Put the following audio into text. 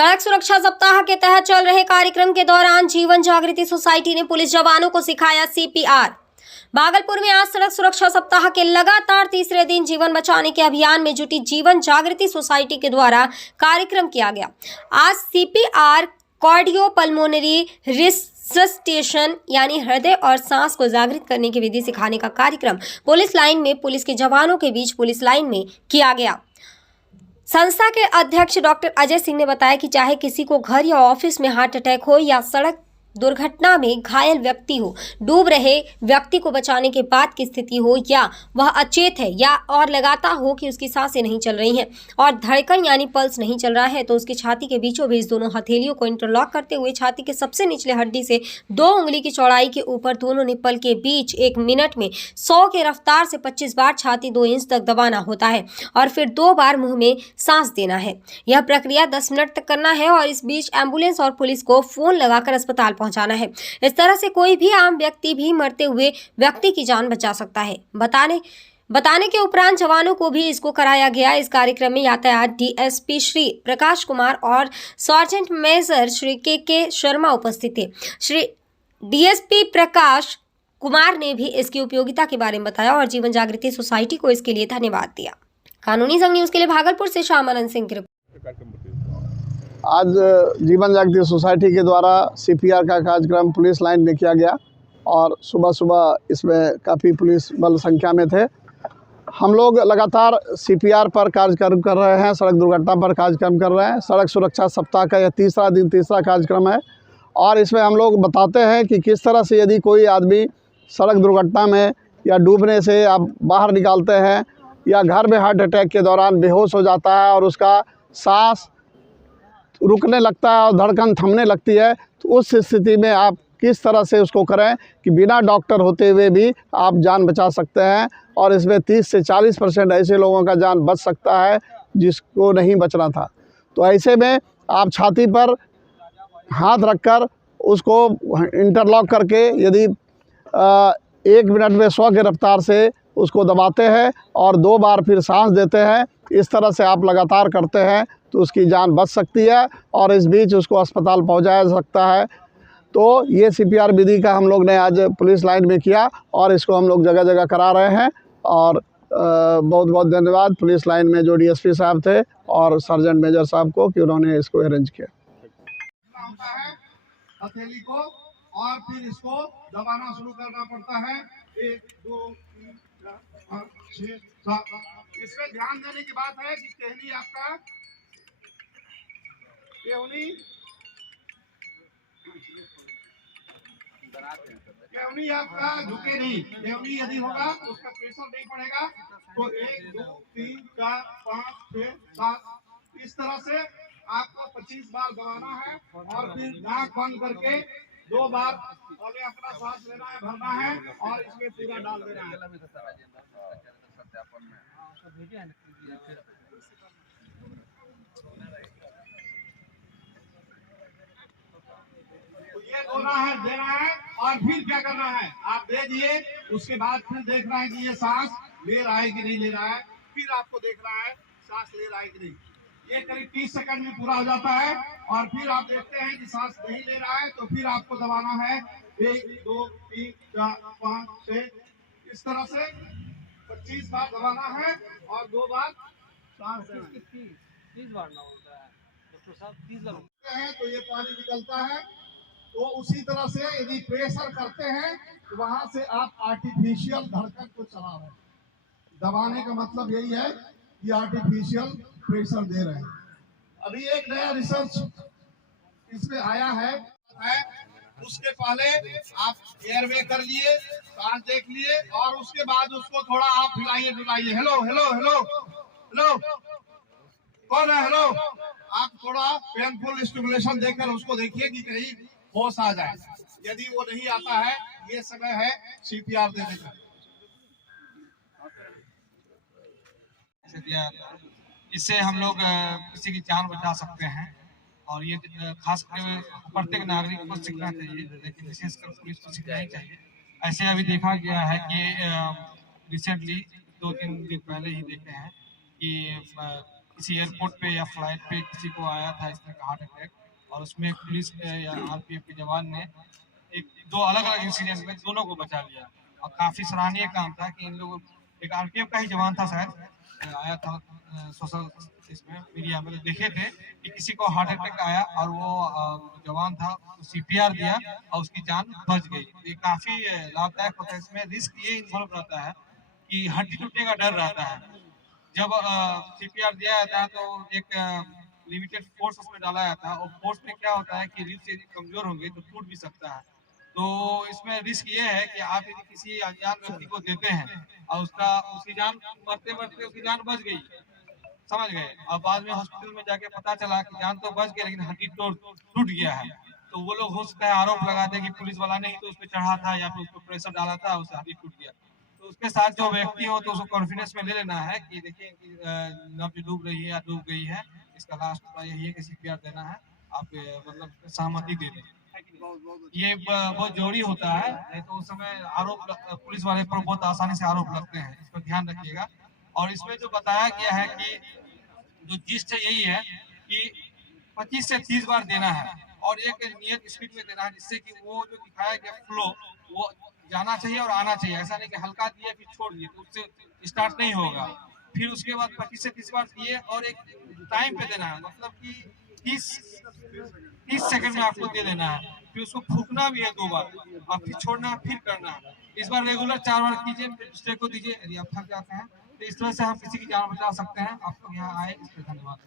सड़क सुरक्षा सप्ताह के तहत चल रहे कार्यक्रम के दौरान जीवन जागृति सोसाइटी ने पुलिस जवानों को सिखाया सीपीआर। भागलपुर में आज सड़क सुरक्षा सप्ताह के लगातार तीसरे दिन जीवन बचाने के अभियान में जुटी जीवन जागृति सोसाइटी के द्वारा कार्यक्रम किया गया। आज सीपीआर कार्डियोपल्मोनरी रिसस्टेशन यानी हृदय और सांस को जागृत करने की विधि सिखाने का कार्यक्रम पुलिस लाइन में पुलिस के जवानों के बीच पुलिस लाइन में किया गया। संस्था के अध्यक्ष डॉक्टर अजय सिंह ने बताया कि चाहे किसी को घर या ऑफिस में हार्ट अटैक हो या सड़क दुर्घटना में घायल व्यक्ति हो, डूब रहे व्यक्ति को बचाने के बाद की स्थिति हो या वह अचेत है या और लगातार हो कि उसकी सांसें नहीं चल रही हैं और धड़कन यानी पल्स नहीं चल रहा है, तो उसकी छाती के बीचों बीच दोनों हथेलियों को इंटरलॉक करते हुए छाती के सबसे निचले हड्डी से 2 उंगली की चौड़ाई के ऊपर दोनों निप्पल के बीच 1 मिनट में 100 की रफ्तार से 25 बार छाती 2 इंच तक दबाना होता है और फिर 2 बार मुंह में सांस देना है। यह प्रक्रिया 10 मिनट तक करना है और इस बीच एम्बुलेंस और पुलिस को फोन लगाकर अस्पताल पहुंचाना है। इस तरह से कोई भी आम व्यक्ति भी मरते हुए व्यक्ति की जान बचा सकता है। बताने के उपरांत जवानों को भी इसको कराया गया। इस कार्यक्रम में यातायात डीएसपी श्री प्रकाश कुमार और सार्जेंट मेजर श्री के शर्मा उपस्थित थे। श्री डीएसपी प्रकाश कुमार ने भी इसकी उपयोगिता के बारे में बताया और जीवन जागृति सोसाइटी को इसके लिए धन्यवाद दिया। कानूनी संघ न्यूज के लिए भागलपुर से श्यामानंद सिंह की रिपोर्ट। आज जीवन जागृति सोसाइटी के द्वारा सीपीआर का कार्यक्रम पुलिस लाइन में किया गया और सुबह सुबह इसमें काफ़ी पुलिस बल संख्या में थे। हम लोग लगातार सीपीआर पर कार्यक्रम कर रहे हैं, सड़क दुर्घटना पर कार्यक्रम कर रहे हैं। सड़क सुरक्षा सप्ताह का यह तीसरा कार्यक्रम है और इसमें हम लोग बताते हैं कि किस तरह से यदि कोई आदमी सड़क दुर्घटना में या डूबने से आप बाहर निकालते हैं या घर में हार्ट अटैक के दौरान बेहोश हो जाता है और उसका सांस रुकने लगता है और धड़कन थमने लगती है, तो उस स्थिति में आप किस तरह से उसको करें कि बिना डॉक्टर होते हुए भी आप जान बचा सकते हैं। और इसमें 30 से 40% ऐसे लोगों का जान बच सकता है जिसको नहीं बचना था। तो ऐसे में आप छाती पर हाथ रखकर उसको इंटरलॉक करके यदि 1 मिनट में 100 की रफ्तार से उसको दबाते हैं और 2 बार फिर सांस देते हैं, इस तरह से आप लगातार करते हैं तो उसकी जान बच सकती है और इस बीच उसको अस्पताल पहुंचाया जा सकता है। तो ये सीपीआर विधि का हम लोग ने आज पुलिस लाइन में किया और इसको हम लोग जगह जगह करा रहे हैं। और बहुत बहुत धन्यवाद पुलिस लाइन में जो डीएसपी साहब थे और सर्जेंट मेजर साहब को कि उन्होंने इसको अरेंज किया। हथेली को और फिर इसको दबाना शुरू करना पड़ता है। 1 2 3 4 5 6 7। इसमें ध्यान देने की बात है कि केहनी आपका केवनी आपका झुके नहीं। केवनी यदि होगा तो उसका प्रेशर नहीं पड़ेगा। तो 1 2 3 4 5 6 7 इस तरह से आपको 25 बार दबाना है और फिर नाक बंद करके 2 बार पहले अपना सांस लेना है, भरना है और इसमें पूरा डाल देना है। ये देना है और फिर क्या करना है, आप दे दिए उसके बाद फिर देखना है कि ये सांस ले रहा है कि नहीं ले रहा है। फिर आपको देखना है सांस ले रहा है कि नहीं। ये करीब 30 सेकंड में पूरा हो जाता है और फिर आप देखते हैं कि सांस नहीं ले रहा है तो फिर आपको दबाना है 1 2 3 4 5 6 इस तरह से 25 बार दबाना है और 2 बार सांस देना है। 30 बार ना होता है डॉक्टर साहब, 30 बार है तो ये पानी निकलता है। तो उसी तरह से यदि प्रेशर करते हैं तो वहां से आप आर्टिफिशियल धड़कन को चला रहे हैं। दबाने का मतलब यही है कि आर्टिफिशियल प्रेशर दे रहे हैं। अभी एक नया रिसर्च इसमें आया है उसके पहले आप एयरवे कर लिए, सांस देख लिए और उसके बाद उसको थोड़ा आप हिलाइए डुलाइए। हेलो हेलो हेलो हेलो, कौन है? हेलो। आप थोड़ा पेनफुल स्टिमुलेशन देकर उसको देखिए कि कहीं होश आ जाए। यदि वो नहीं आता है, ये समय है सीपीआर देने का। इससे हम लोग किसी की जान बचा सकते हैं और ये खास प्रत्येक नागरिक को सीखना चाहिए, लेकिन विशेषकर पुलिस को सीखना ही चाहिए। ऐसे अभी देखा गया है कि रिसेंटली 2-3 दिन पहले ही देखे हैं कि किसी एयरपोर्ट पे या फ्लाइट पे किसी को आया था इस तरह का हार्ट अटैक, और उसमें पुलिस या आरपीएफ के जवान ने दो अलग अलग इंसिडेंट में दोनों को बचा लिया। और काफी सराहनीय काम था कि इन लोगों, एक आरपीएफ का ही जवान था शायद, आया था सोशल इसमें मीडिया में देखे थे कि किसी को हार्ट अटैक आया और वो जवान था सीपीआर दिया और उसकी जान बच गई। ये काफी लाभदायक होता है। इसमें रिस्क ये इन्वॉल्व रहता है कि हड्डी टूटने का डर रहता है। जब सीपीआर दिया जाता है तो एक लिमिटेड फोर्स उसमें डाला जाता है, और फोर्स में क्या होता है कि रिब्स यदि कमजोर होंगे तो टूट भी सकता है। तो इसमें रिस्क ये है कि आप यदि किसी अनजान व्यक्ति को देते हैं और उसकी जान मरते मरते उसकी जान बच गई, समझ गए, और बाद में हॉस्पिटल में जाके पता चला कि जान तो बच गई लेकिन हड्डी टूट गया है, तो वो लोग हो सकता है आरोप लगाते हैं कि पुलिस वाला ने ही तो उस पर चढ़ा था या फिर उस पर प्रेशर डाला था, उससे हड्डी टूट गया। तो उसके साथ जो व्यक्ति हो तो उसको कॉन्फिडेंस में ले लेना है कि देखिए नब्ज डूब रही है या डूब गई है, इसका लास्ट उपाय यही है कि सीपीआर देना है, आप मतलब सहमति दे दें। ये बहुत जरूरी होता है, नहीं तो उस समय आरोप पुलिस वाले पर बहुत आसानी से आरोप लगते हैं, इस पर ध्यान रखिएगा। और इसमें जो बताया गया है कि जो जिस्ट यही है कि 25 से 30 बार देना है और एक नियत स्पीड में देना है, जिससे कि वो जो दिखाया गया फ्लो वो जाना चाहिए और आना चाहिए। ऐसा नहीं कि हल्का दिए फिर छोड़ दिए तो उससे स्टार्ट नहीं होगा। फिर उसके बाद 25 से 30 बार दिए और एक टाइम पे देना है, मतलब कि 30 सेकंड में आपको दे देना है। फिर उसको फूकना भी है 2 बार और फिर छोड़ना, फिर करना है। इस बार रेगुलर 4 बार कीजिए, फिर दूसरे को दीजिए। यदि आप थक जाते हैं तो इस तरह से हम किसी की जान बचा सकते हैं। आप लोग यहाँ आए, इस पर धन्यवाद।